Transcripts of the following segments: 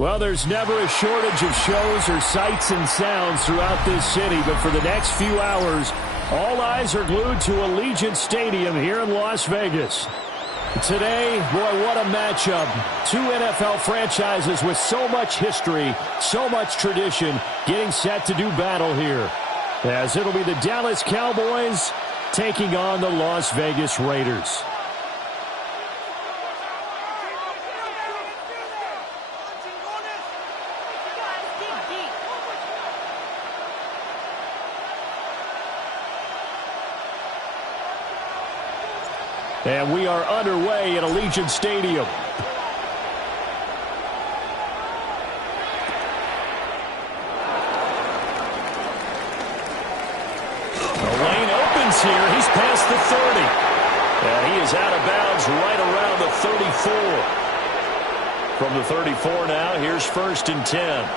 Well, there's never a shortage of shows or sights and sounds throughout this city, but for the next few hours, all eyes are glued to Allegiant Stadium here in Las Vegas. Today, boy, what a matchup. Two NFL franchises with so much history, so much tradition, getting set to do battle here. As it'll be the Dallas Cowboys taking on the Las Vegas Raiders. And we are underway at Allegiant Stadium. The lane opens here. He's past the 30. And he is out of bounds right around the 34. From the 34 now, here's 1st and 10.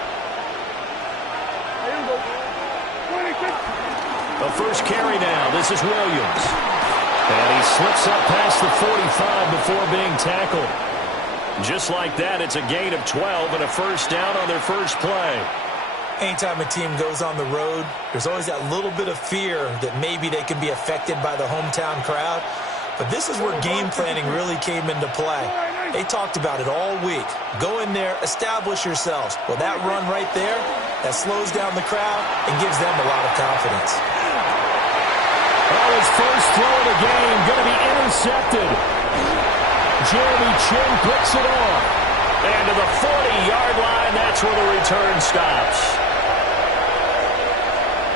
The first carry now. This is Williams. And he slips up past the 45 before being tackled. Just like that, it's a gain of 12 and a first down on their first play. Anytime a team goes on the road, there's always that little bit of fear that maybe they can be affected by the hometown crowd. But this is where game planning really came into play. They talked about it all week. Go in there, establish yourselves. Well, that run right there, that slows down the crowd and gives them a lot of confidence. Well, his first throw of the game going to be intercepted. Jeremy Chin picks it off. And to the 40-yard line, that's where the return stops.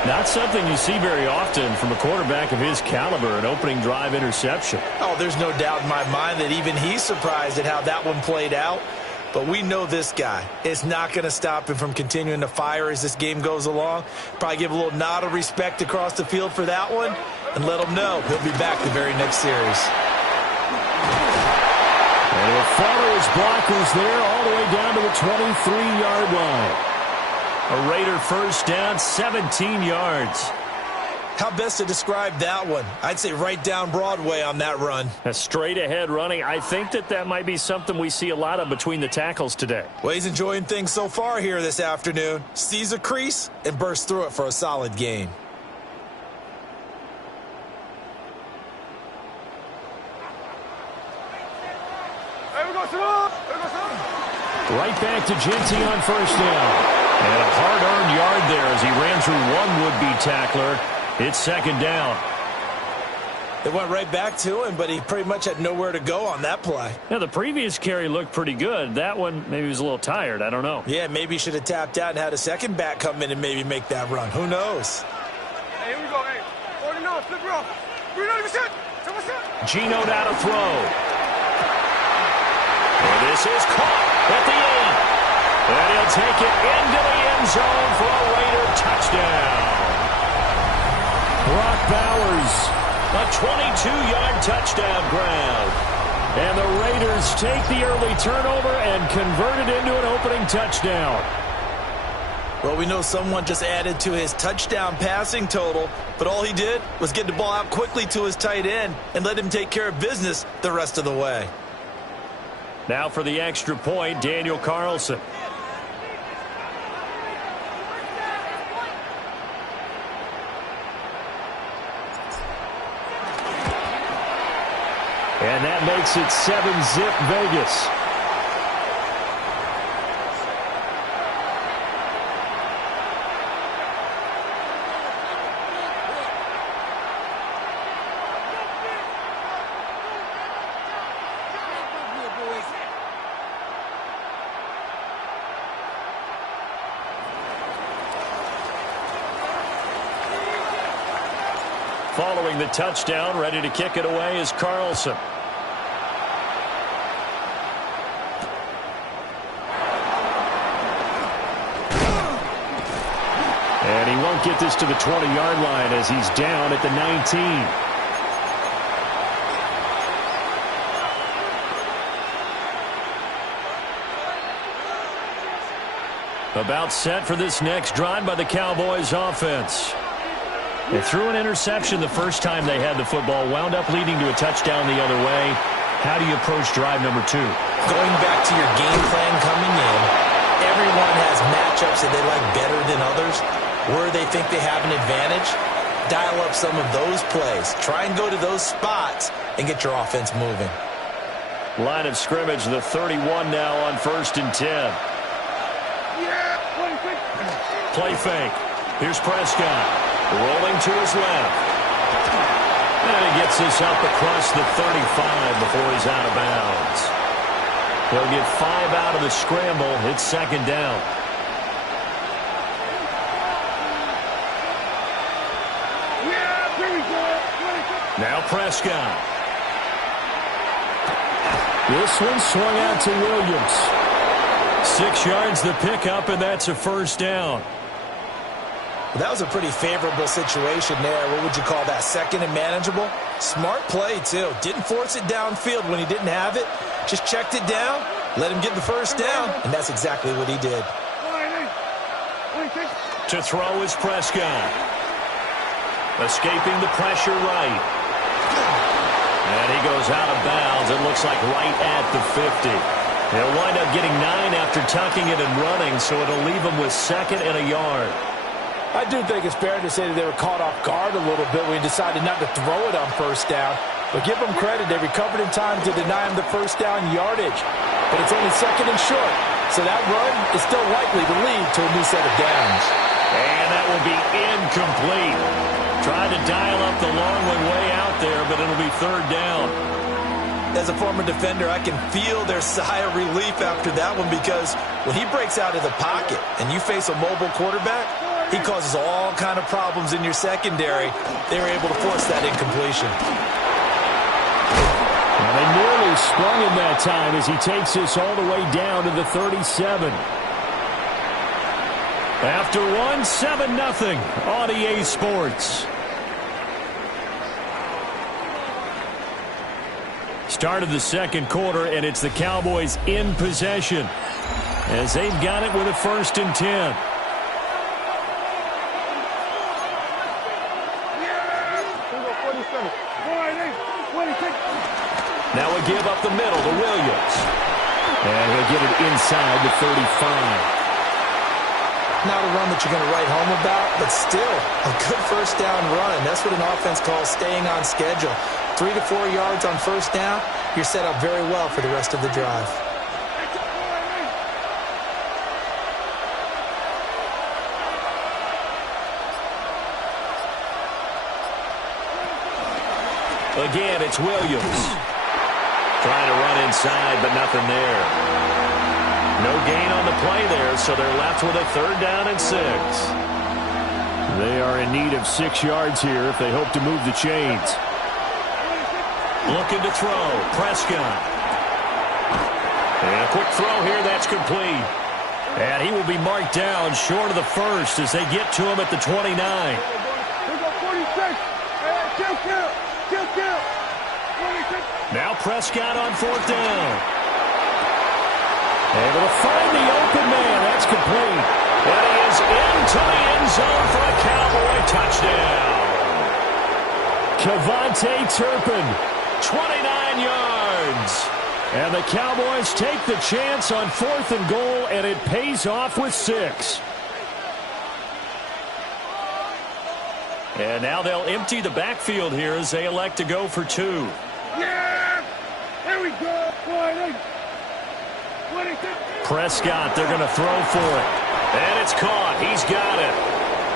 Not something you see very often from a quarterback of his caliber, an opening drive interception. Oh, there's no doubt in my mind that even he's surprised at how that one played out. But we know this guy is not going to stop him from continuing to fire as this game goes along. Probably give a little nod of respect across the field for that one and let him know he'll be back the very next series. And he'll follow his blockers there all the way down to the 23-yard line. A Raider first down, 17 yards. How best to describe that one? I'd say right down Broadway on that run. A straight-ahead running. I think that might be something we see a lot of between the tackles today. Well, he's enjoying things so far here this afternoon. Sees a crease and bursts through it for a solid gain. Right back to Genty on first down. And a hard-earned yard there as he ran through one would-be tackler. It's second down. It went right back to him, but he pretty much had nowhere to go on that play. Now, the previous carry looked pretty good. That one, maybe he was a little tired. I don't know. Yeah, maybe he should have tapped out and had a second back come in and maybe make that run. Who knows? Hey, here we go. Hey, 49, flip it off. 390%. Gino now to throw. And this is caught at the 8. And he'll take it into the end zone for a Raider touchdown. Brock Bowers, a 22-yard touchdown grab. And the Raiders take the early turnover and convert it into an opening touchdown. Well, we know someone just added to his touchdown passing total, but all he did was get the ball out quickly to his tight end and let him take care of business the rest of the way. Now for the extra point, Daniel Carlson. And that makes it 7-zip Vegas. Following the touchdown, ready to kick it away is Carlson. And he won't get this to the 20-yard line as he's down at the 19. About set for this next drive by the Cowboys offense. They threw an interception the first time they had the football, wound up leading to a touchdown the other way. How do you approach drive number 2? Going back to your game plan coming in, everyone has matchups that they like better than others, where they think they have an advantage. Dial up some of those plays. Try and go to those spots and get your offense moving. Line of scrimmage, the 31 now on 1st and 10. Play fake. Here's Prescott. Rolling to his left. And he gets this up across the 35 before he's out of bounds. He'll get 5 out of the scramble. It's 2nd down. Now Prescott. This one swung out to Williams. 6 yards the pickup, and that's a 1st down. Well, that was a pretty favorable situation there. What would you call that? 2nd and manageable? Smart play, too. Didn't force it downfield when he didn't have it. Just checked it down, let him get the 1st down, and that's exactly what he did. To throw is Prescott. Escaping the pressure right. And he goes out of bounds. It looks like right at the 50. He'll wind up getting 9 after tucking it and running, so it'll leave him with 2nd and a yard. I do think it's fair to say that they were caught off guard a little bit when he decided not to throw it on 1st down. But give them credit. They recovered in time to deny him the 1st down yardage. But it's only 2nd and short. So that run is still likely to lead to a new set of downs. And that will be incomplete. Trying to dial up the long one way out there, but it'll be 3rd down. As a former defender, I can feel their sigh of relief after that one, because when he breaks out of the pocket and you face a mobile quarterback, he causes all kind of problems in your secondary. They were able to force that incompletion. Well, they nearly sprung him that time as he takes this all the way down to the 37. After one, 7-0 on EA Sports. Start of the 2nd quarter, and it's the Cowboys in possession as they've got it with a 1st and 10. Now we give up the middle to Williams. And he'll get it inside the 35. Not a run that you're going to write home about, but still a good 1st down run. That's what an offense calls staying on schedule. 3 to 4 yards on 1st down, you're set up very well for the rest of the drive. Again, it's Williams. Trying to run inside, but nothing there. No gain on the play there, so they're left with a 3rd down and 6. They are in need of 6 yards here if they hope to move the chains. Looking to throw. Prescott. And a quick throw here. That's complete. And he will be marked down short of the 1st as they get to him at the 29. Now Prescott on 4th down. Able to find the open man. That's complete. And he is into the end zone for a Cowboy touchdown. Kevontae Turpin, 29 yards. And the Cowboys take the chance on 4th and goal, and it pays off with 6. And now they'll empty the backfield here as they elect to go for 2. Yeah! There we go! Prescott, they're going to throw for it. And it's caught. He's got it.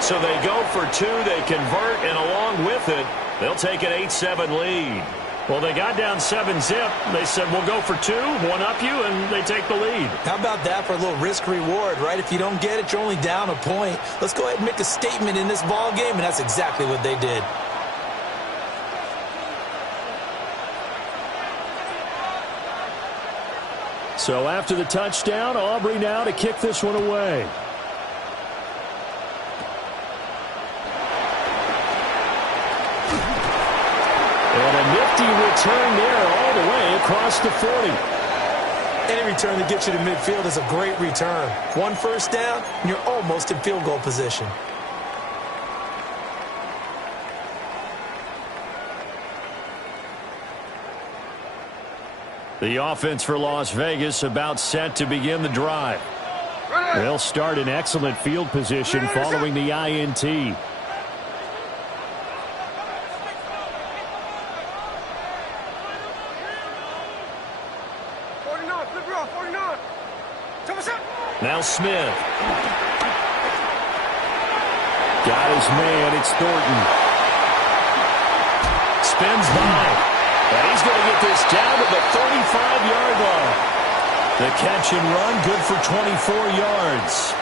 So they go for 2. They convert, and along with it, they'll take an 8-7 lead. Well, they got down 7-zip. They said, we'll go for 2, one-up you, and they take the lead. How about that for a little risk-reward, right? If you don't get it, you're only down a point. Let's go ahead and make a statement in this ball game, and that's exactly what they did. So after the touchdown, Aubrey now to kick this one away. And a nifty return there all the way across the 40. Any return that gets you to midfield is a great return. 1 first down, and you're almost in field goal position. The offense for Las Vegas about set to begin the drive. Ready? They'll start in excellent field position following the INT. Now Smith. Got his man. It's Thornton. Spins by. And he's going to get this down to the 35-yard line. The catch and run, good for 24 yards.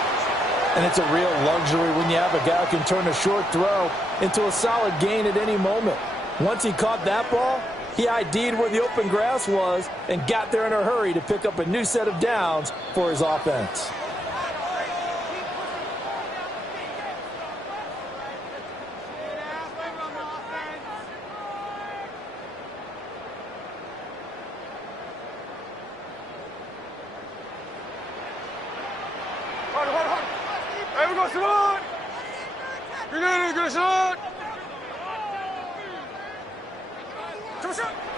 And it's a real luxury when you have a guy who can turn a short throw into a solid gain at any moment. Once he caught that ball, he ID'd where the open grass was and got there in a hurry to pick up a new set of downs for his offense.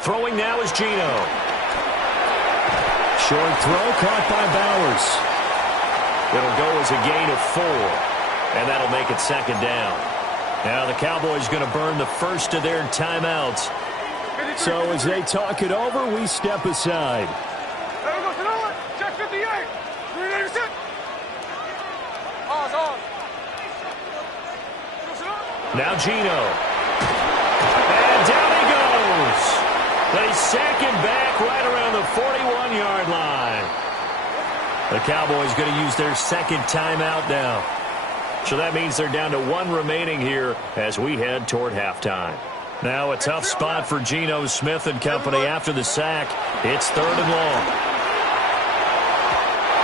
Throwing now is Geno. Short throw caught by Bowers. It'll go as a gain of 4, and that'll make it second down. Now the Cowboys going to burn the first of their timeouts. So as they talk it over, we step aside. Check 58. Now Geno. And down he goes. They sack him back right around the 41-yard line. The Cowboys going to use their second timeout now. So that means they're down to 1 remaining here as we head toward halftime. Now a tough spot for Geno Smith and company after the sack. It's 3rd and long.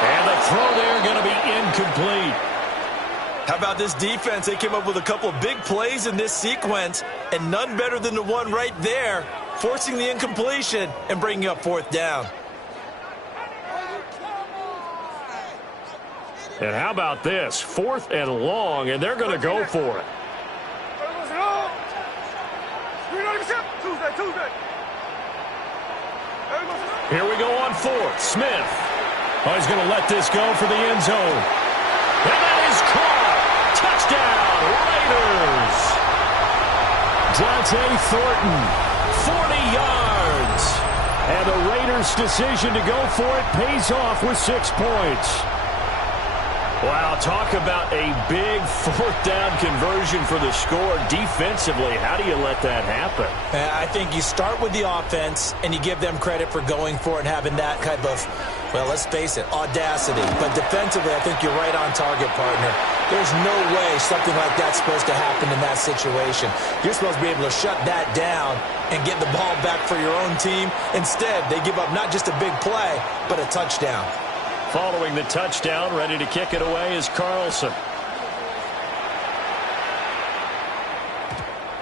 And the throw there going to be incomplete. How about this defense? They came up with a couple of big plays in this sequence, and none better than the one right there, forcing the incompletion and bringing up 4th down. And how about this? 4th and long, and they're going to go for it. Here we go on 4th. Smith. Oh, he's going to let this go for the end zone. And that is caught. Touchdown, Raiders. Dante Thornton, 40 yards. And the Raiders' decision to go for it pays off with 6 points. Wow, talk about a big 4th down conversion for the score. Defensively, how do you let that happen? I think you start with the offense, and you give them credit for going for it and having that kind of, well, let's face it, audacity. But defensively, I think you're right on target, partner. There's no way something like that's supposed to happen in that situation. You're supposed to be able to shut that down and get the ball back for your own team. Instead, they give up not just a big play, but a touchdown. Following the touchdown, ready to kick it away is Carlson.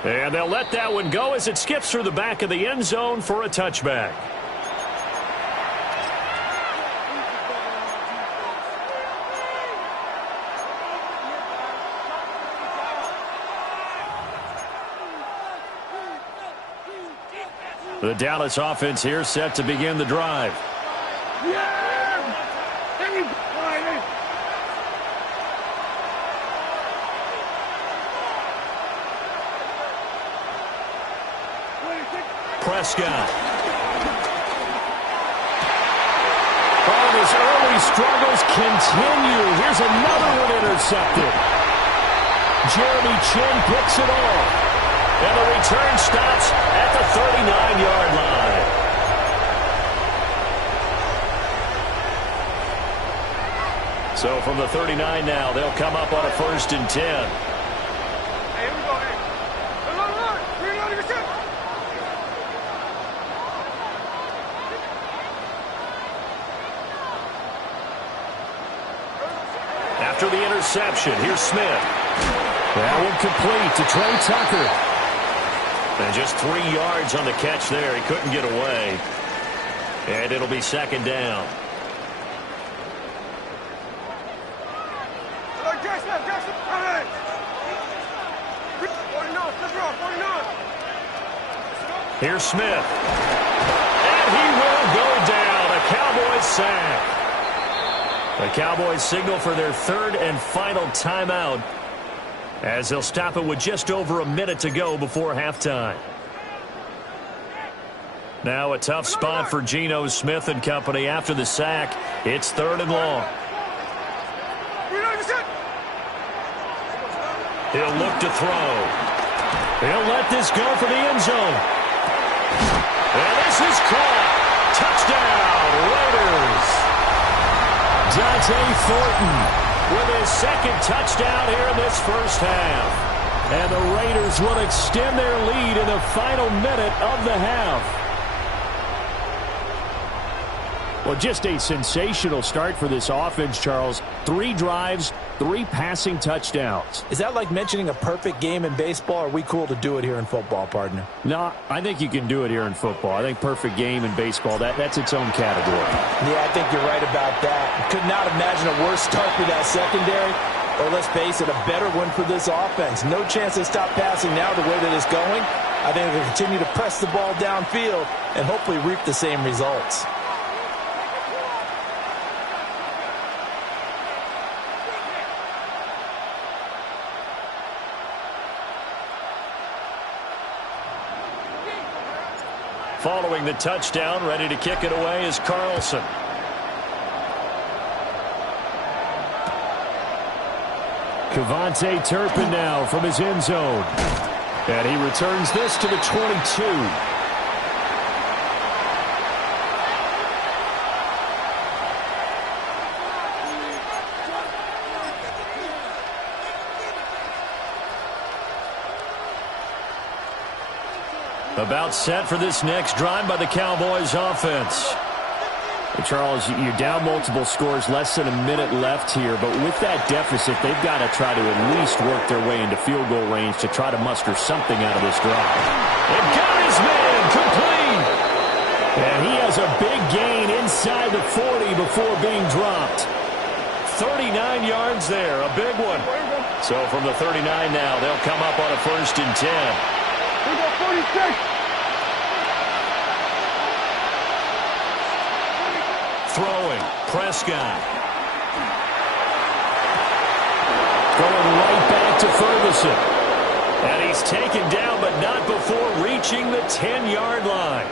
And they'll let that one go as it skips through the back of the end zone for a touchback. The Dallas offense here set to begin the drive. Prescott. Oh, his early struggles continue. Here's another one intercepted. Jeremy Chin picks it off. And the return stops at the 39-yard line. So from the 39 now, they'll come up on a 1st and 10. Hey, here we go. Hey. After the interception, here's Smith. That one complete to Trey Tucker. And just 3 yards on the catch there. He couldn't get away. And it'll be 2nd down. Here's Smith. And he will go down. A Cowboys sack. The Cowboys signal for their third and final timeout as they'll stop it with just over a minute to go before halftime. Now a tough spot for Geno Smith and company after the sack. It's 3rd and long. He'll look to throw. He'll let this go for the end zone. And this is caught. Touchdown, Raiders. Dante Thornton with his second touchdown here in this first half. And the Raiders will extend their lead in the final minute of the half. Well, just a sensational start for this offense, Charles. 3 drives, 3 passing touchdowns. Is that like mentioning a perfect game in baseball? Or are we cool to do it here in football, partner? No, I think you can do it here in football. I think perfect game in baseball, that's its own category. Yeah, I think you're right about that. Could not imagine a worse start for that secondary. Or let's face it, a better one for this offense. No chance to stop passing now the way that it's going. I think they'll continue to press the ball downfield and hopefully reap the same results. Following the touchdown, ready to kick it away is Carlson. Kevontae Turpin now from his end zone. And he returns this to the 22. About set for this next drive by the Cowboys offense. Charles, you're down multiple scores, less than a minute left here, but with that deficit, they've got to try to at least work their way into field goal range to try to muster something out of this drive. And got his man complete! And he has a big gain inside the 40 before being dropped. 39 yards there, a big one. So from the 39 now, they'll come up on a 1st and 10. We got 46. Throwing, Prescott. Going right back to Ferguson. And he's taken down, but not before reaching the 10-yard line.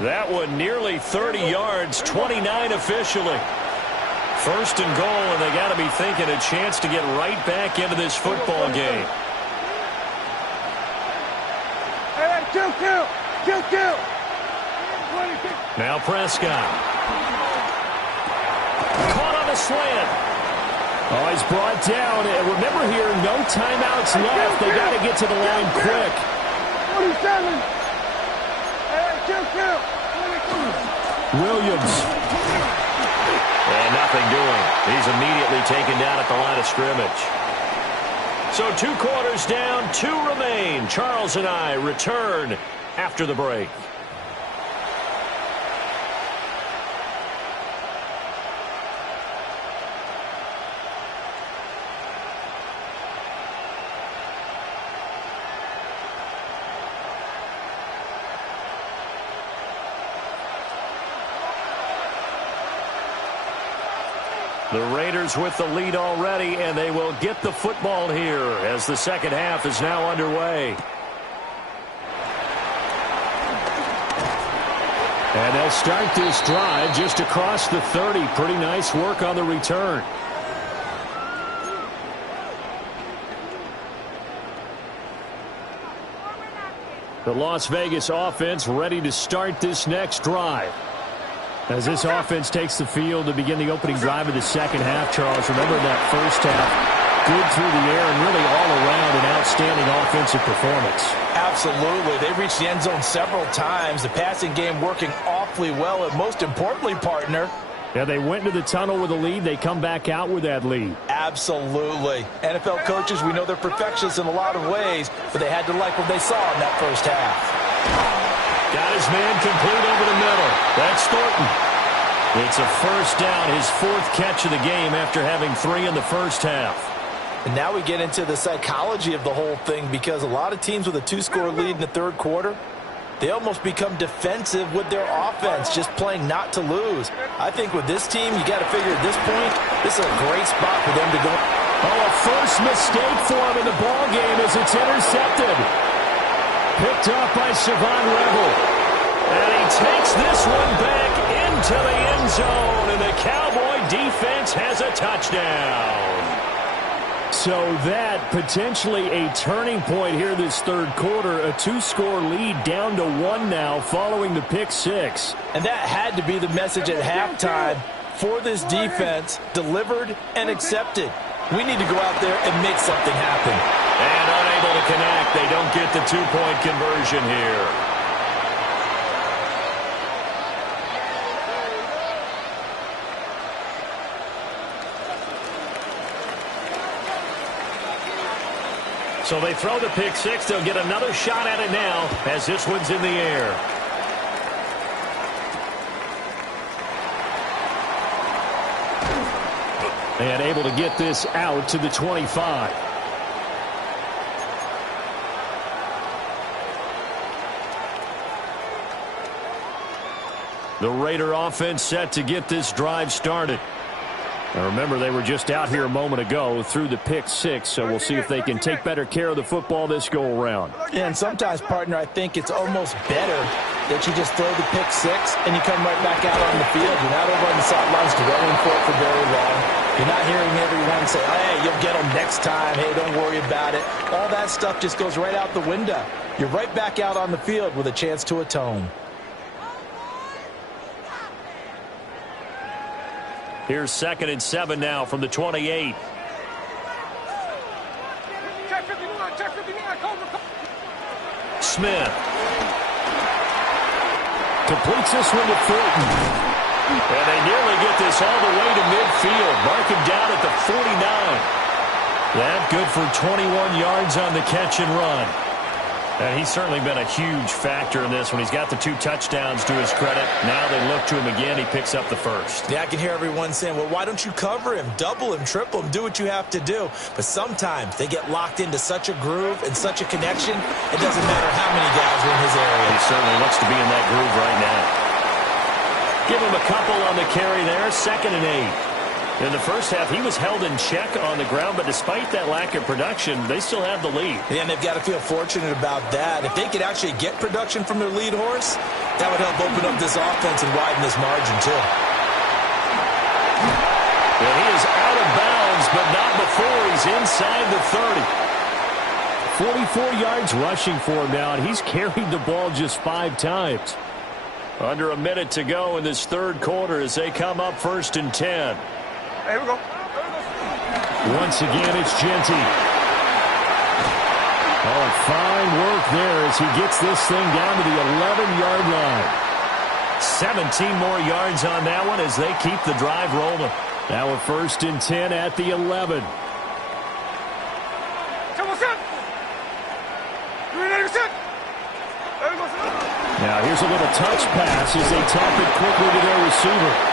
That one nearly 30 yards, 29 officially. 1st and goal, and they got to be thinking a chance to get right back into this football game. Kill. Now Prescott. Caught on a slant. Oh, he's brought down. And remember here, no timeouts left. They got to get to the line quick. 47. Williams. And nothing doing. He's immediately taken down at the line of scrimmage. So 2 quarters down, 2 remain. Charles and I return after the break. The Raiders with the lead already, and they will get the football here as the second half is now underway. And they'll start this drive just across the 30. Pretty nice work on the return. The Las Vegas offense ready to start this next drive. As this offense takes the field to begin the opening drive of the second half, Charles, remember that first half, good through the air and really all around an outstanding offensive performance. Absolutely. They reached the end zone several times. The passing game working awfully well, and most importantly, partner. Yeah, they went into the tunnel with a lead. They come back out with that lead. Absolutely. NFL coaches, we know they're perfectionists in a lot of ways, but they had to like what they saw in that first half. Got his man complete over the middle. That's Thornton. It's a first down, his 4th catch of the game after having 3 in the first half. And now we get into the psychology of the whole thing, because a lot of teams with a 2-score lead in the 3rd quarter, they almost become defensive with their offense, just playing not to lose. I think with this team, you got to figure at this point, this is a great spot for them to go. Oh, a first mistake for him in the ball game as it's intercepted. Picked up by Savon Rebel. And he takes this one back into the end zone, and the Cowboy defense has a touchdown. So that potentially a turning point here this third quarter. A 2-score lead down to 1 now following the pick six. And that had to be the message at halftime for this defense, delivered and accepted. We need to go out there and make something happen. And unable to connect. They don't get the 2-point conversion here. So they throw the pick six. They'll get another shot at it now as this one's in the air. And able to get this out to the 25. The Raider offense set to get this drive started. Now remember, they were just out here a moment ago through the pick six, so we'll see if they can take better care of the football this go-around. Yeah, and sometimes, partner, I think it's almost better that you just throw the pick six and you come right back out on the field. You're not over on the sidelines dwelling for it for very long. You're not hearing everyone say, hey, you'll get them next time. Hey, don't worry about it. All that stuff just goes right out the window. You're right back out on the field with a chance to atone. Here's 2nd and 7 now from the 28. Smith. Completes this one to Fulton. And they nearly get this all the way to midfield. Mark him down at the 49. That good for 21 yards on the catch and run. And he's certainly been a huge factor in this when he's got the 2 touchdowns to his credit. Now they look to him again. He picks up the first. Yeah, I can hear everyone saying, well, why don't you cover him, double him, triple him, do what you have to do. But sometimes they get locked into such a groove and such a connection, it doesn't matter how many guys are in his area. He certainly looks to be in that groove right now. Give him a couple on the carry there, 2nd and 8. In the first half, he was held in check on the ground, but despite that lack of production, they still have the lead. Yeah, and they've got to feel fortunate about that. If they could actually get production from their lead horse, that would help open up this offense and widen this margin, too. And he is out of bounds, but not before he's inside the 30. 44 yards rushing for him now, and he's carried the ball just 5 times. Under a minute to go in this third quarter as they come up 1st and 10. Here we go. Once again, it's Genty. Oh, fine work there as he gets this thing down to the 11-yard line. 17 more yards on that one as they keep the drive rolling. Now a 1st and 10 at the 11. Now here's a little touch pass as they tap it quickly to their receiver.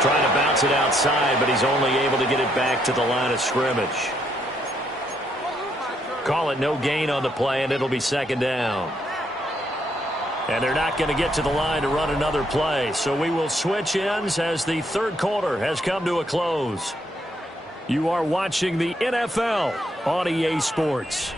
Trying to bounce it outside, but he's only able to get it back to the line of scrimmage. Call it no gain on the play, and it'll be 2nd down. And they're not going to get to the line to run another play, so we will switch ends as the third quarter has come to a close. You are watching the NFL on EA Sports.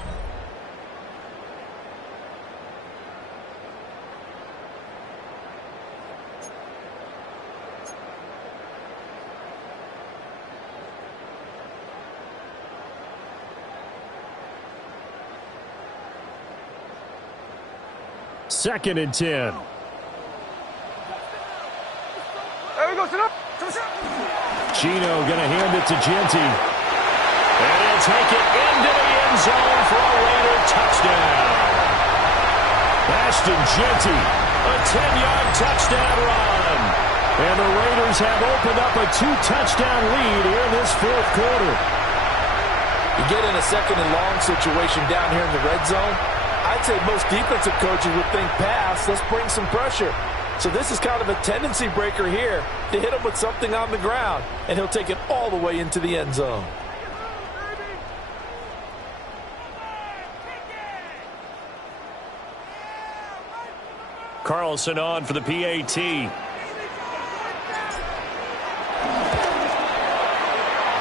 Second and 10. There we go, sit up. Chino going to hand it to Genty. And he'll take it into the end zone for a Raider touchdown. Ashton Genty, a 10-yard touchdown run. And the Raiders have opened up a 2-touchdown lead here in this fourth quarter. You get in a 2nd and long situation down here in the red zone, I'd say most defensive coaches would think pass, let's bring some pressure. So this is kind of a tendency breaker here to hit him with something on the ground, and he'll take it all the way into the end zone. Carlson on for the PAT.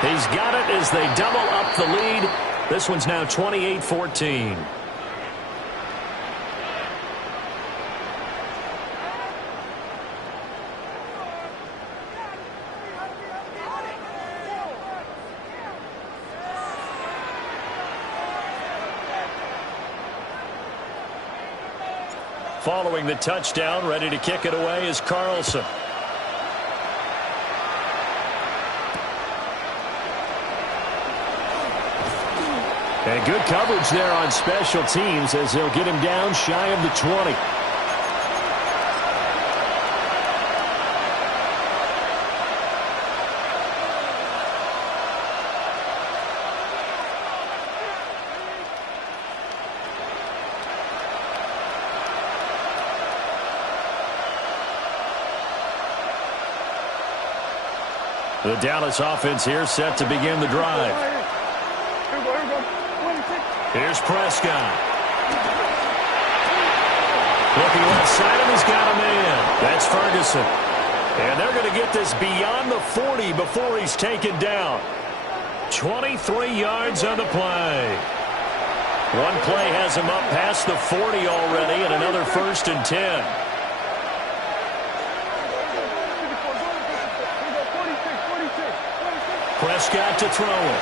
He's got it as they double up the lead. This one's now 28-14. Following the touchdown, ready to kick it away is Carlson. And good coverage there on special teams as they'll get him down shy of the 20. The Dallas offense here set to begin the drive. Here's Prescott. Looking left side, and he's got a man. That's Ferguson. And they're going to get this beyond the 40 before he's taken down. 23 yards on the play. One play has him up past the 40 already, and another 1st and 10. Prescott to throw it.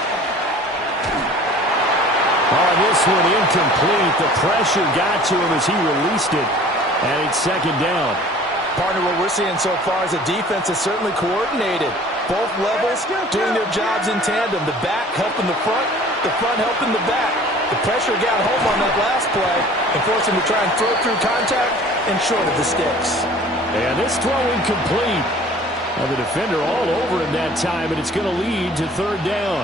Oh, this one incomplete. The pressure got to him as he released it, and it's 2nd down. Partner, what we're seeing so far is the defense is certainly coordinated. Both levels doing their jobs in tandem. The back helping the front helping the back. The pressure got home on that last play and forced him to try and throw through contact and short of the sticks. And this throw incomplete. Well, the defender all over him that time, and it's going to lead to 3rd down.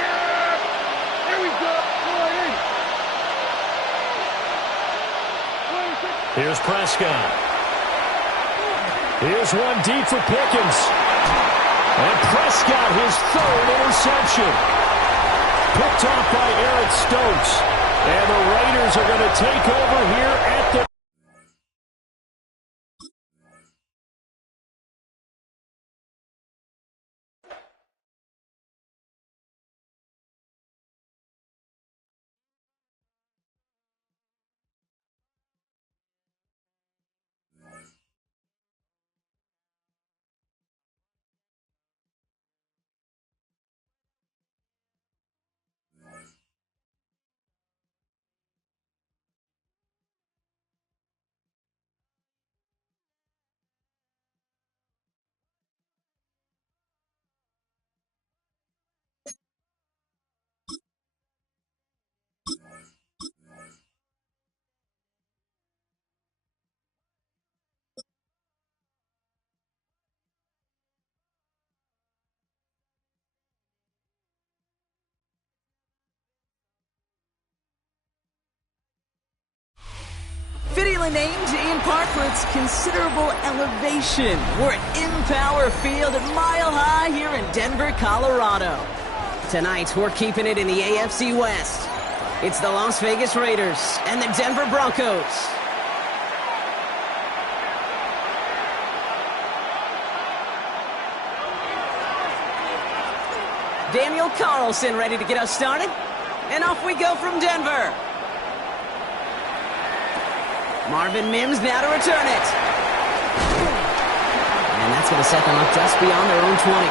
Yeah! Here we go! Here's Prescott. Here's one deep for Pickens. And Prescott, his 3rd interception. Picked off by Eric Stokes. And the Raiders are going to take over here at the... Fittingly named in part for its considerable elevation. We're at Empower Field at Mile High here in Denver, Colorado. Tonight, we're keeping it in the AFC West. It's the Las Vegas Raiders and the Denver Broncos. Daniel Carlson ready to get us started. And off we go from Denver. Marvin Mims now to return it. And that's going to set them up just beyond their own 20.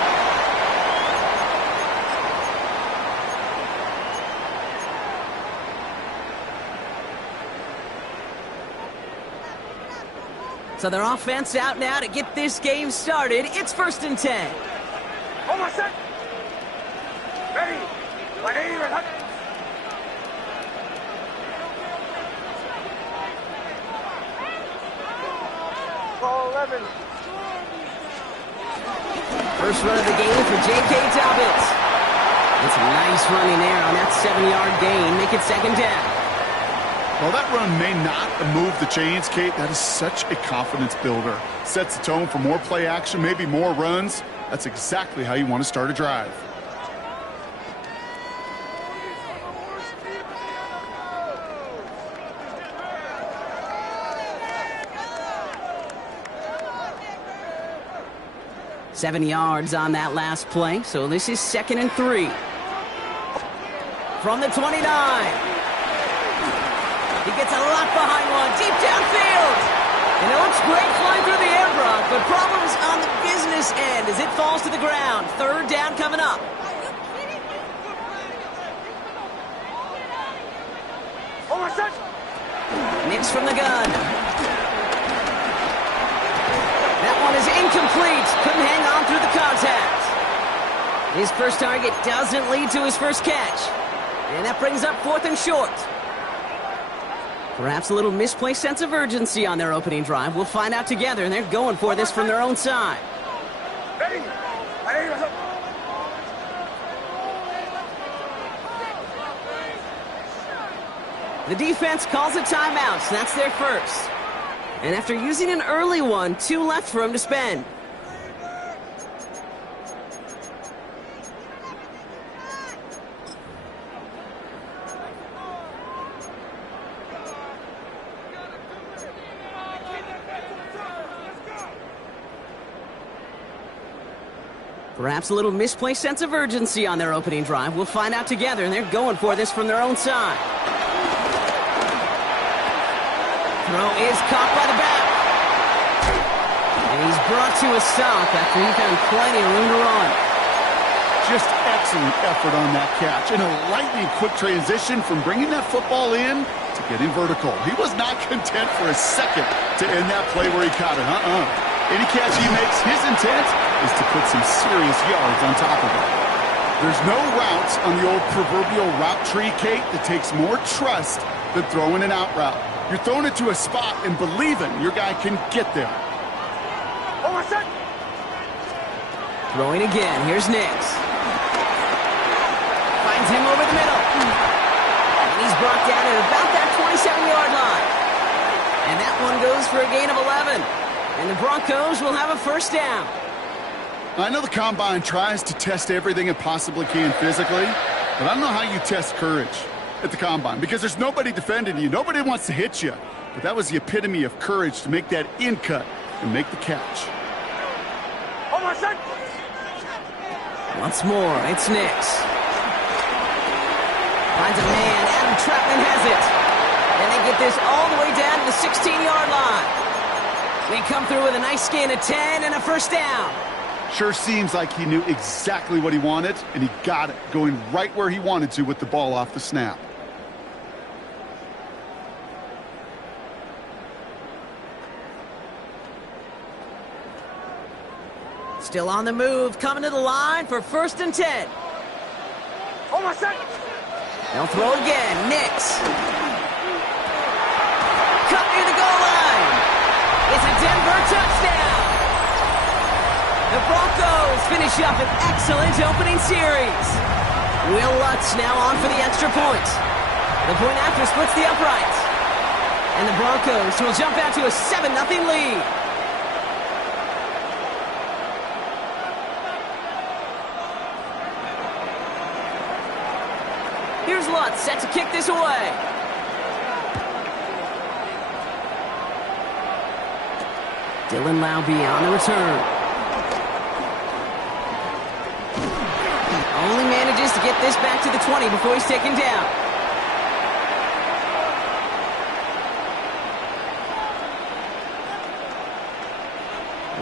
So their offense out now to get this game started. It's 1st and 10. Almost set. Ready. 180 or not. First run of the game for J.K. Dobbins. It's a nice running there on that 7-yard gain. Make it 2nd down. Well, that run may not move the chains, Kate. That is such a confidence builder. Sets the tone for more play action, maybe more runs. That's exactly how you want to start a drive. 7 yards on that last play, so this is 2nd and 3. From the 29. He gets a lot behind one, deep downfield. And it looks great flying through the air, Brock, but problems on the business end as it falls to the ground. 3rd down coming up. Nix from the gun. That one is incomplete. Couldn't hang on through the contact. His first target doesn't lead to his first catch. And that brings up 4th and short. Perhaps a little misplaced sense of urgency on their opening drive. We'll find out together, and they're going for this from their own side. The defense calls a timeout, so that's their first. And after using an early one, 2 left for him to spend. Perhaps a little misplaced sense of urgency on their opening drive. We'll find out together, and they're going for this from their own side. Throw is caught by the back. And he's brought to a stop after he found plenty of room to run. Just excellent effort on that catch. And a lightning quick transition from bringing that football in to getting vertical. He was not content for a second to end that play where he caught it. Any catch he makes, his intent is to put some serious yards on top of it. There's no routes on the old proverbial route tree, Kate, that takes more trust than throwing an out route. You're throwing it to a spot and believing your guy can get there. Throwing again. Here's Nix. Finds him over the middle. And he's brought down at about that 27-yard line. And that one goes for a gain of 11. And the Broncos will have a first down. I know the Combine tries to test everything it possibly can physically, but I don't know how you test courage at the Combine, because there's nobody defending you. Nobody wants to hit you. But that was the epitome of courage to make that in cut and make the catch. Once more, it's Nix. Finds a man. Adam Trautman has it. And they get this all the way down to the 16-yard line. They come through with a nice gain of 10 and a first down. Sure seems like he knew exactly what he wanted, and he got it, going right where he wanted to with the ball off the snap. Still on the move, coming to the line for 1st and 10. They'll throw again. Nix. Cut near the goal line. It's a Denver touchdown. The Broncos finish up an excellent opening series. Will Lutz now on for the extra point. The point after splits the uprights. And the Broncos will jump out to a 7-0 lead. Here's Lutz, set to kick this away. Dylan Laube on the return. Only manages to get this back to the 20 before he's taken down.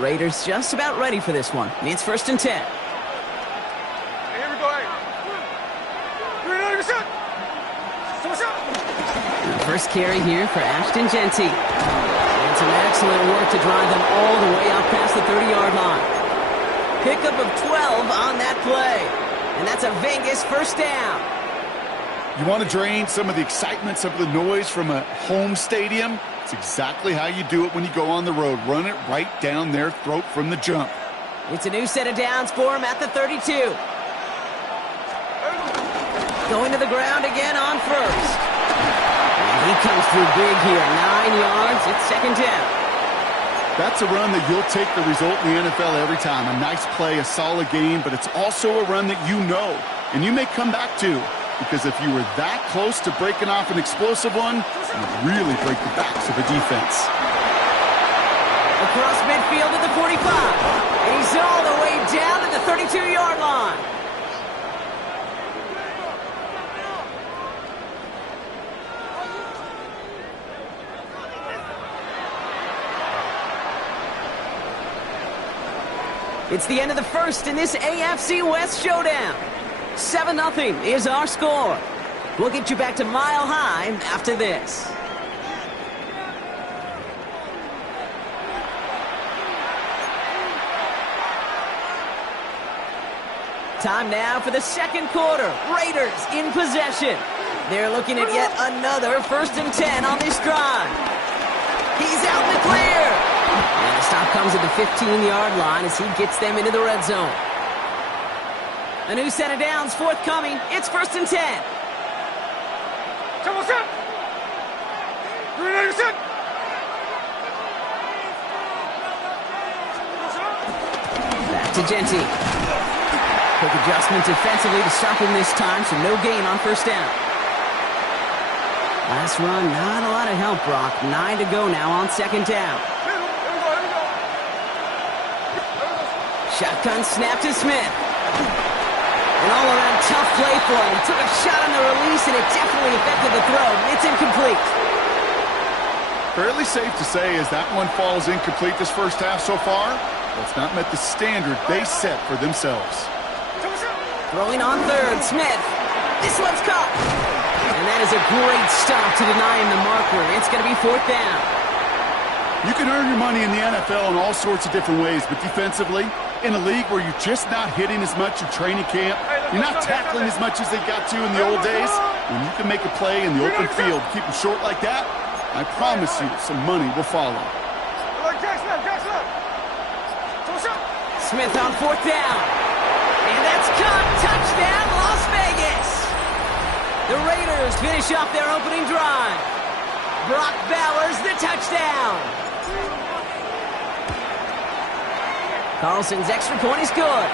Raiders just about ready for this one. It's 1st and 10. First carry here for Ashton Genty. And some excellent work to drive them all the way up past the 30-yard line. Pickup of 12 on that play. And that's a Vegas first down. You want to drain some of the excitement, some of the noise from a home stadium? It's exactly how you do it when you go on the road. Run it right down their throat from the jump. It's a new set of downs for him at the 32. Going to the ground again on first. And he comes through big here. 9 yards. It's 2nd down. That's a run that you'll take the result in the NFL every time. A nice play, a solid game, but it's also a run that you know and you may come back to, because if you were that close to breaking off an explosive one, it would really break the backs of a defense. Across midfield at the 45. And he's all the way down at the 32-yard line. It's the end of the first in this AFC West showdown. 7-0 is our score. We'll get you back to Mile High after this. Time now for the second quarter. Raiders in possession. They're looking at yet another 1st and 10 on this drive. He's out in the clear. And the stop comes at the 15-yard line as he gets them into the red zone. A new set of downs forthcoming. It's 1st and 10. Back to Genty. Quick adjustment defensively to stop him this time, so no gain on 1st down. Last run, not a lot of help, Brock. 9 to go now on 2nd down. Shotgun snap to Smith. An all-around tough play for him. He took a shot on the release, and it definitely affected the throw. It's incomplete. Fairly safe to say as that one falls incomplete this first half so far. That's not met the standard they set for themselves. Throwing on 3rd, Smith. This one's caught. And that is a great stop to deny him the marker. It's going to be 4th down. You can earn your money in the NFL in all sorts of different ways, but defensively, in a league where you're just not hitting as much in training camp, you're not tackling as much as they got to in the old days, when you can make a play in the open field, keep them short like that, I promise you some money will follow. Smith on 4th down. And that's caught. Touchdown, Las Vegas. The Raiders finish off their opening drive. Brock Bowers the touchdown. Carlson's extra point is good.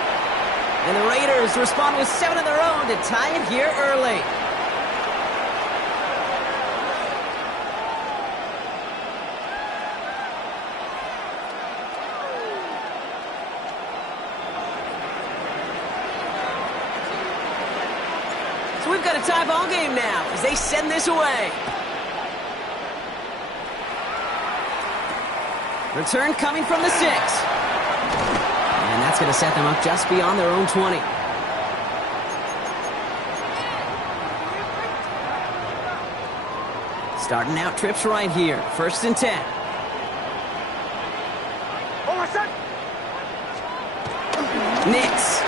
And the Raiders respond with 7 of their own to tie it here early. So we've got a tie ball game now as they send this away. Return coming from the 6. And that's going to set them up just beyond their own 20. Starting out trips right here. 1st and 10. Nix.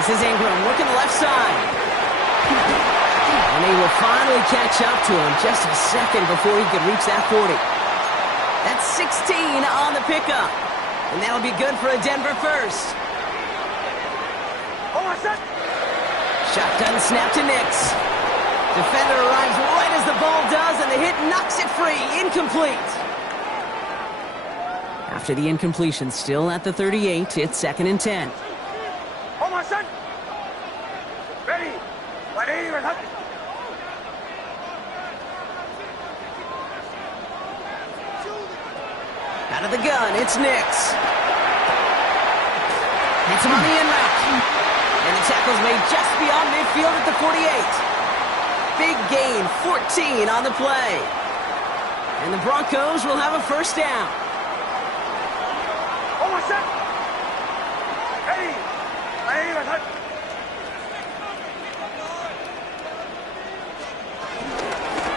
This is Ingram working the left side. And he will finally catch up to him just a second before he could reach that 40. That's 16 on the pickup. And that'll be good for a Denver first. Shotgun snap to Nix. Defender arrives right as the ball does, and the hit knocks it free. Incomplete. After the incompletion, still at the 38, it's 2nd and 10. Out of the gun, it's Nix. Hits him on the in route. And the tackle's made just beyond midfield at the 48. Big gain, 14 on the play. And the Broncos will have a 1st down.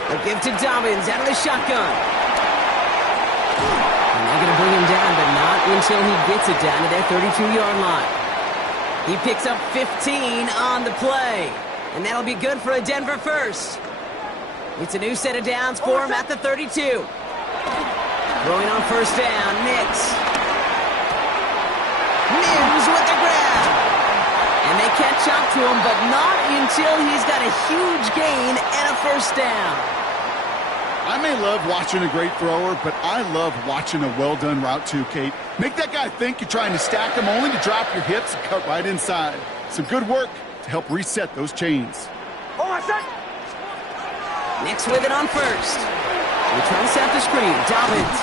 They'll give to Dobbins out of the shotgun. And they're going to bring him down, but not until he gets it down to their 32-yard line. He picks up 15 on the play. And that'll be good for a Denver first. It's a new set of downs for him at the 32. Throwing on 1st down, Nix. Mims with the grab. And they catch up to him, but not until he's got a huge gain and a 1st down. I may love watching a great thrower, but I love watching a well-done route too, Kate. Make that guy think you're trying to stack him only to drop your hips and cut right inside. Some good work to help reset those chains. Nix with it on 1st. He tries to set the screen. Dobbins.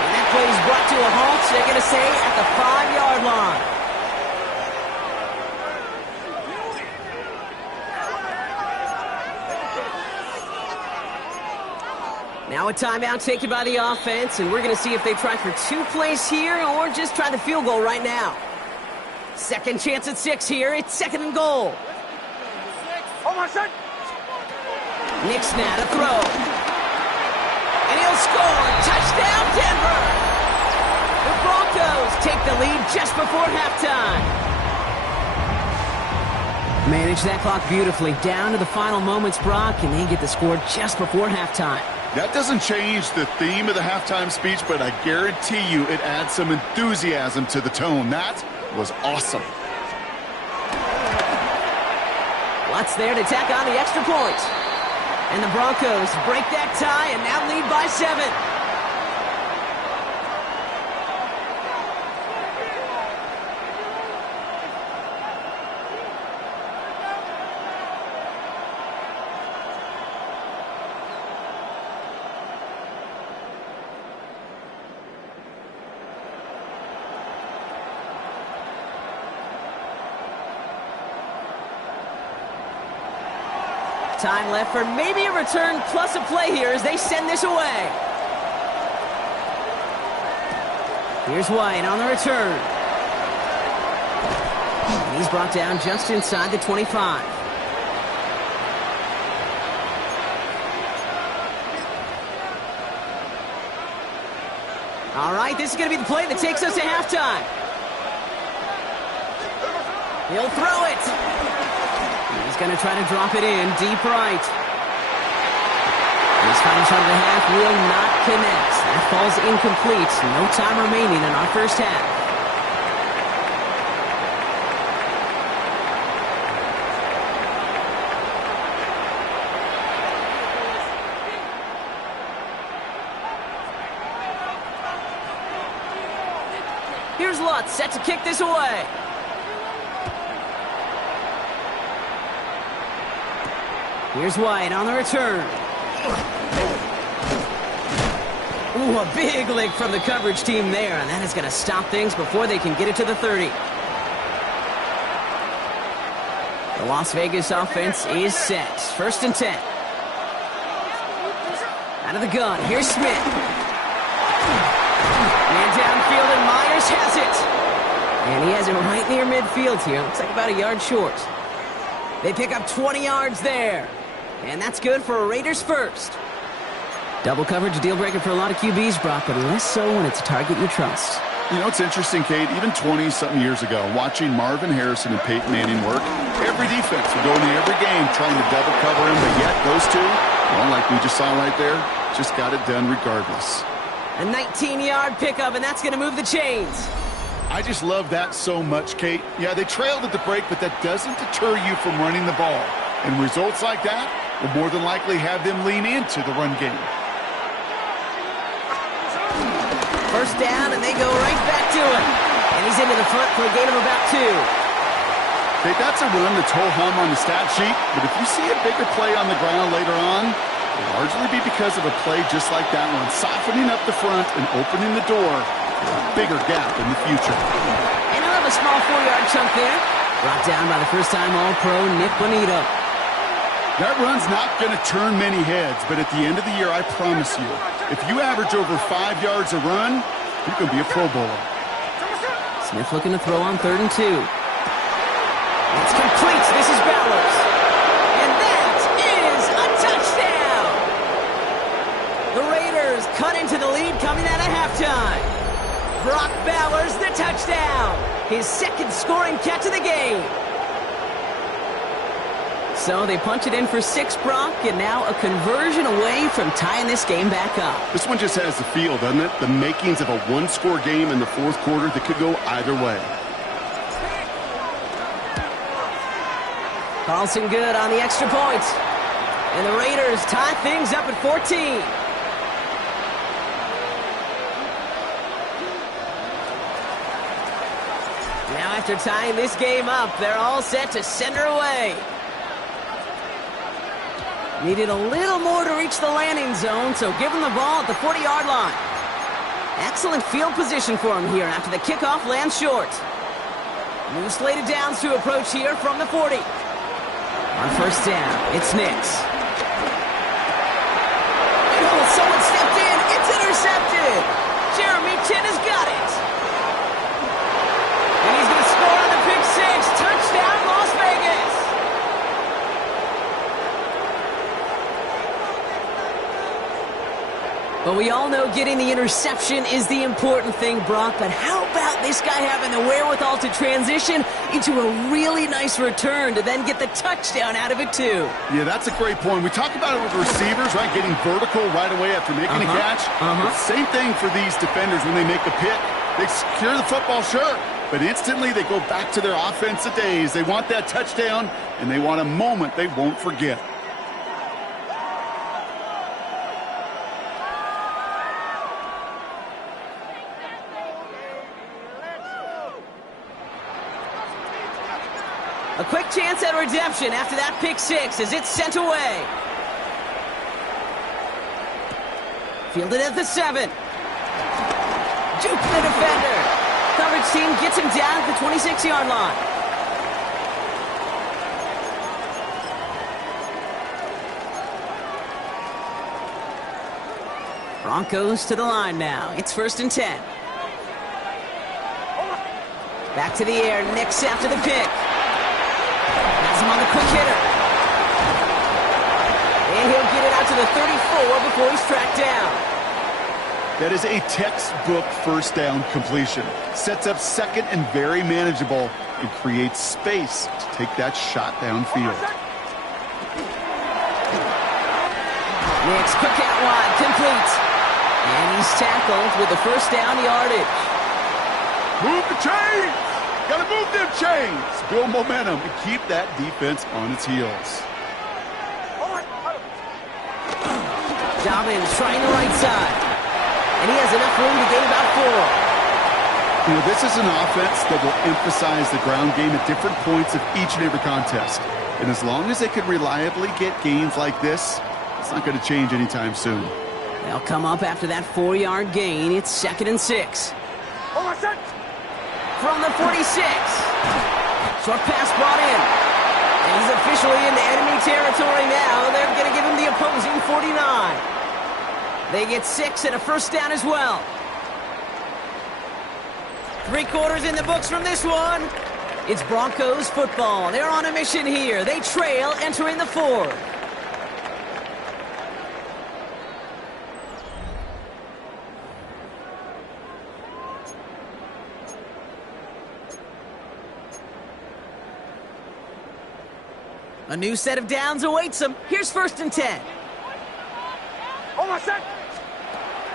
And that play is brought to a a halt. They're going to say at the 5-yard line. Now a timeout taken by the offense, and we're going to see if they try for 2 plays here or just try the field goal right now. Second chance at 6 here. It's 2nd and goal. Hold on, son. Nick Snad, a throw. And he'll score. Touchdown, Denver. The Broncos take the lead just before halftime. Manage that clock beautifully. Down to the final moments, Brock, and they get the score just before halftime. That doesn't change the theme of the halftime speech, but I guarantee you it adds some enthusiasm to the tone. That was awesome. Watt's there to tack on the extra point. And the Broncos break that tie and now lead by 7. Time left for maybe a return plus a play here as they send this away. Here's White on the return. And he's brought down just inside the 25. All right, this is going to be the play that takes us to halftime. He'll throw it. He's going to try to drop it in deep right. This final shot of the half will not connect. That falls incomplete. No time remaining in our first half. Here's Lutz set to kick this away. Here's White on the return. Ooh, a big lick from the coverage team there, and that is going to stop things before they can get it to the 30. The Las Vegas offense is set. 1st and 10. Out of the gun, here's Smith. Man downfield, and Myers has it. And he has it right near midfield here. Looks like about a yard short. They pick up 20 yards there. And that's good for a Raiders first. Double coverage, a deal breaker for a lot of QBs, Brock, but less so when it's a target you trust. You know, it's interesting, Kate, even 20-something years ago, watching Marvin Harrison and Peyton Manning work, every defense would go into every game trying to double cover him, but yet those two, well, like we just saw right there, just got it done regardless. A 19-yard pickup, and that's going to move the chains. I just love that so much, Kate. Yeah, they trailed at the break, but that doesn't deter you from running the ball. And results like that will more than likely have them lean into the run game. First down, and they go right back to it. And he's into the front for a gain of about 2. Kate, that's a run that's ho-hum on the stat sheet, but if you see a bigger play on the ground later on, it'll largely be because of a play just like that one, softening up the front and opening the door for a bigger gap in the future. And he'll have a small 4-yard chunk there. Brought down by the first-time All-Pro Nick Bonito. That run's not going to turn many heads, but at the end of the year, I promise you, if you average over 5 yards a run, you're going to be a Pro Bowler. Smith looking to throw on 3rd and 2. It's complete. This is Bowers. And that is a touchdown! The Raiders cut into the lead coming out of halftime. Brock Bowers, the touchdown. His 2nd scoring catch of the game. So they punch it in for 6, Brock, and now a conversion away from tying this game back up. This one just has the feel, doesn't it? The makings of a one-score game in the 4th quarter that could go either way. Carlson good on the extra point. And the Raiders tie things up at 14. Now after tying this game up, they're all set to send her away. Needed a little more to reach the landing zone, so give them the ball at the 40-yard line. Excellent field position for him here after the kickoff lands short. New slated downs to approach here from the 40. On first down, it's Nix. Oh, someone stepped in. It's intercepted. Jeremy Chin has got it. And he's going to score on the pick six. Touchdown, Las Vegas. But we all know getting the interception is the important thing, Brock. But how about this guy having the wherewithal to transition into a really nice return to then get the touchdown out of it, too? Yeah, that's a great point. We talk about it with receivers, right? Getting vertical right away after making a catch. Same thing for these defenders when they make a pick. They secure the football, sure, but instantly they go back to their offensive days. They want that touchdown, and they want a moment they won't forget. A quick chance at redemption after that pick six as it's sent away. Fielded at the 7. Juke the defender. Coverage team gets him down at the 26-yard line. Broncos to the line now. It's 1st and 10. Back to the air. Nix after the pick. Has him on the quick hitter. And he'll get it out to the 34 before he's tracked down. That is a textbook first down completion. Sets up second and very manageable and creates space to take that shot downfield. Nix quick out wide, complete. And he's tackled with the first down yardage. Move the chains! Gotta move them chains! Build momentum and keep that defense on its heels. Dobbins trying the right side. And he has enough room to gain about 4. You know, this is an offense that will emphasize the ground game at different points of each and every contest. And as long as they can reliably get gains like this, it's not going to change anytime soon. They'll come up after that 4-yard gain. It's 2nd and 6. From the 46. Short pass brought in. And he's officially into enemy territory now. They're going to give him the opposing 49. They get 6 and a first down as well. 3 quarters in the books from this one. It's Broncos football. They're on a mission here. They trail entering the 4th. A new set of downs awaits them. Here's 1st and 10.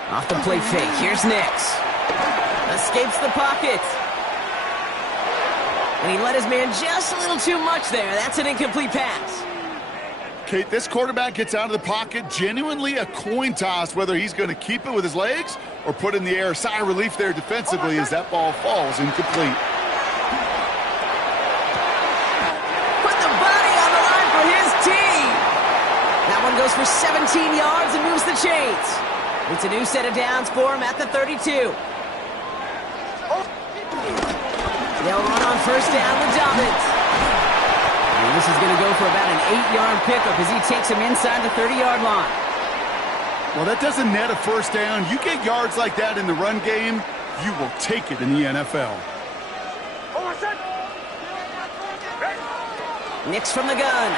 Off the play fake. Here's Nix. Escapes the pocket. And he let his man just a little too much there. That's an incomplete pass. Kate, this quarterback gets out of the pocket. Genuinely a coin toss whether he's going to keep it with his legs or put it in the air. Sigh of relief there defensively as that ball falls incomplete. Goes for 17 yards and moves the chains. It's a new set of downs for him at the 32. They'll run on first down with Dobbins. And this is going to go for about an 8-yard pickup as he takes him inside the 30-yard line. Well, that doesn't net a first down. You get yards like that in the run game, you will take it in the NFL. Nix from the gun.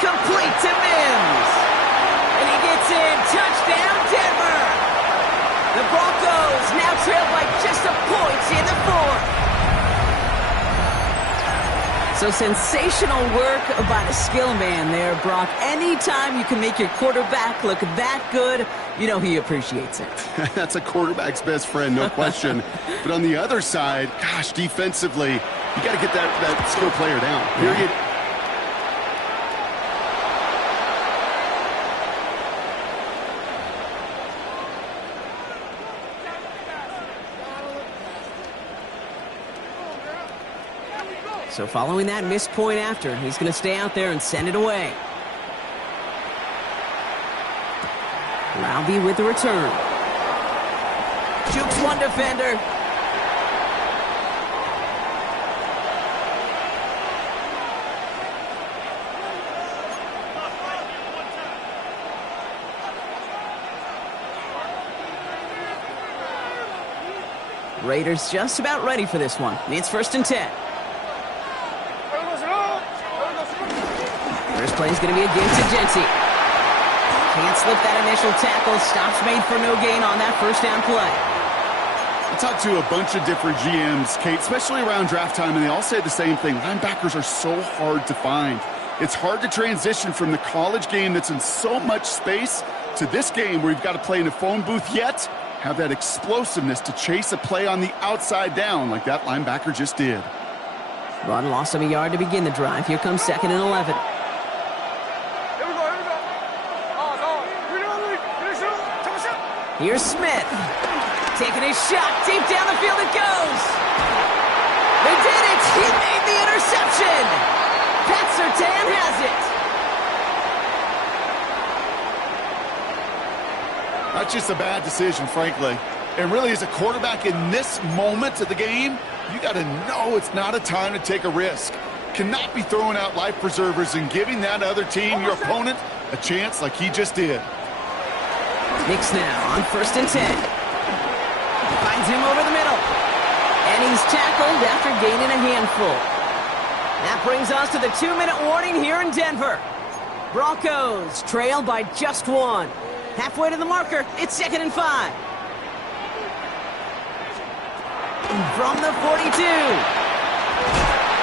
Complete to Mims. And he gets in. Touchdown, Denver. The Broncos now trail by just a point in the 4th. So sensational work by the skill man there, Brock. Anytime you can make your quarterback look that good, you know he appreciates it. That's a quarterback's best friend, no question. But on the other side, gosh, defensively, you got to get that skill player down, period. Yeah. So following that missed point after, he's going to stay out there and send it away. I'll be with the return. Jukes one defender. Raiders just about ready for this one. It's 1st and 10. First play is going to be against Genty. Can't slip that initial tackle. Stops made for no gain on that first down play. I talked to a bunch of different GMs, Kate, especially around draft time, and they all say the same thing. Linebackers are so hard to find. It's hard to transition from the college game that's in so much space to this game where you've got to play in a phone booth, yet have that explosiveness to chase a play on the outside down like that linebacker just did. Run lost him a yard to begin the drive. Here comes 2nd and 11. Here's Smith. Taking his shot. Deep down the field it goes. They did it. He made the interception. Pat Surtain has it. That's just a bad decision, frankly. And really, as a quarterback in this moment of the game, you got to know it's not a time to take a risk. Cannot be throwing out life preservers and giving that other team, your opponent, a chance like he just did. Nix now on 1st and 10. Finds him over the middle. And he's tackled after gaining a handful. That brings us to the 2-minute warning here in Denver. Broncos trail by just 1. Halfway to the marker, it's 2nd and 5. From the 42.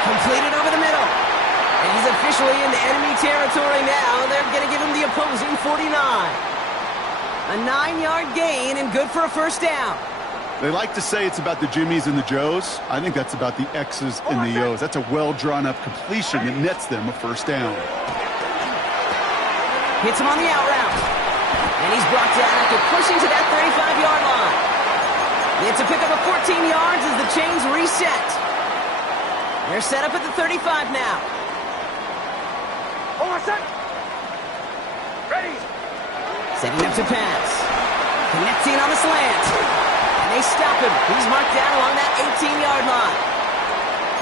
Completed over the middle. And he's officially into enemy territory now. They're going to give him the opposing 49. A 9-yard gain and good for a first down. They like to say it's about the Jimmies and the Joes. I think that's about the X's and the O's. That's a well-drawn-up completion that nets them a first down. Hits him on the out route. And he's brought down after pushing to that 35-yard line. It's a pickup of 14 yards as the chains reset. They're set up at the 35 now. Hold on, set. Ready. Setting up to pass. Connecting on the slant. And they stop him. He's marked down along that 18-yard line.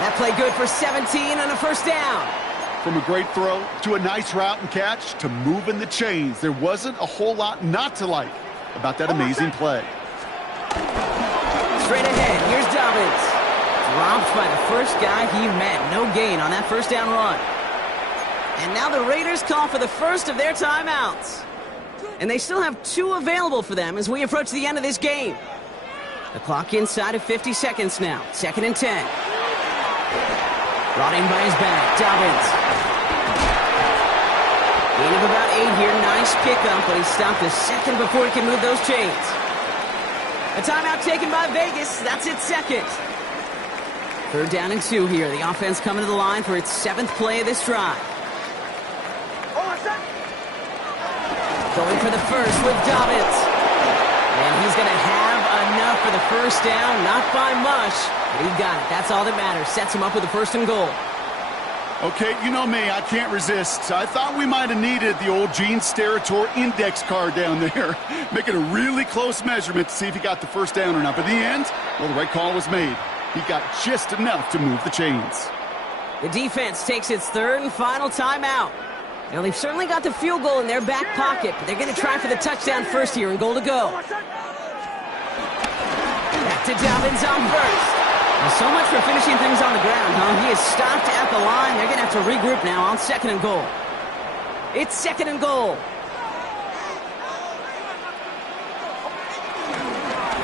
That play good for 17 and a first down. From a great throw to a nice route and catch to moving the chains, there wasn't a whole lot not to like about that amazing play. Straight ahead, here's Dobbins. Dropped by the first guy he met. No gain on that first down run. And now the Raiders call for the first of their timeouts. And they still have 2 available for them as we approach the end of this game. The clock inside of 50 seconds now. 2nd and 10. Brought in by his back, Dobbins. Gain of about 8 here. Nice pickup, but he stopped a second before he can move those chains. A timeout taken by Vegas. That's its 2nd. 3rd down and 2 here. The offense coming to the line for its 7th play of this drive. Going for the first with Dobbins. And he's going to have enough for the first down. Not by much, but he got it. That's all that matters. Sets him up with a 1st and goal. Okay, you know me, I can't resist. I thought we might have needed the old Gene Steratore index card down there, making a really close measurement to see if he got the first down or not. But in the end, well, the right call was made. He got just enough to move the chains. The defense takes its 3rd and final timeout. Now, they've certainly got the field goal in their back pocket, but they're going to try for the touchdown first here and goal to go. Back to Dobbins on first. Well, so much for finishing things on the ground, huh? He is stopped at the line. They're going to have to regroup now on 2nd and goal. It's 2nd and goal.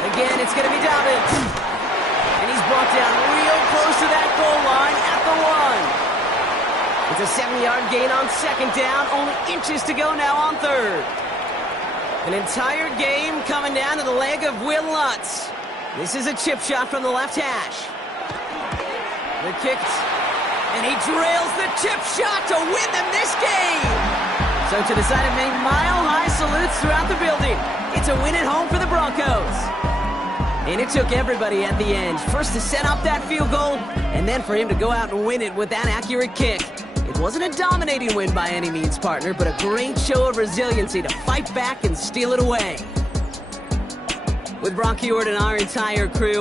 Again, it's going to be Dobbins. And he's brought down real close to that goal line at the 1. It's a 7-yard gain on 2nd down. Only inches to go now on 3rd. An entire game coming down to the leg of Will Lutz. This is a chip shot from the left hash. They're kicked. And he drills the chip shot to win them this game. So to the side of many mile-high salutes throughout the building. It's a win at home for the Broncos. And it took everybody at the end. First to set up that field goal, and then for him to go out and win it with that accurate kick. It Wasn't a dominating win by any means, partner, but a great show of resiliency to fight back and steal it away. With Brock Ewart and our entire crew,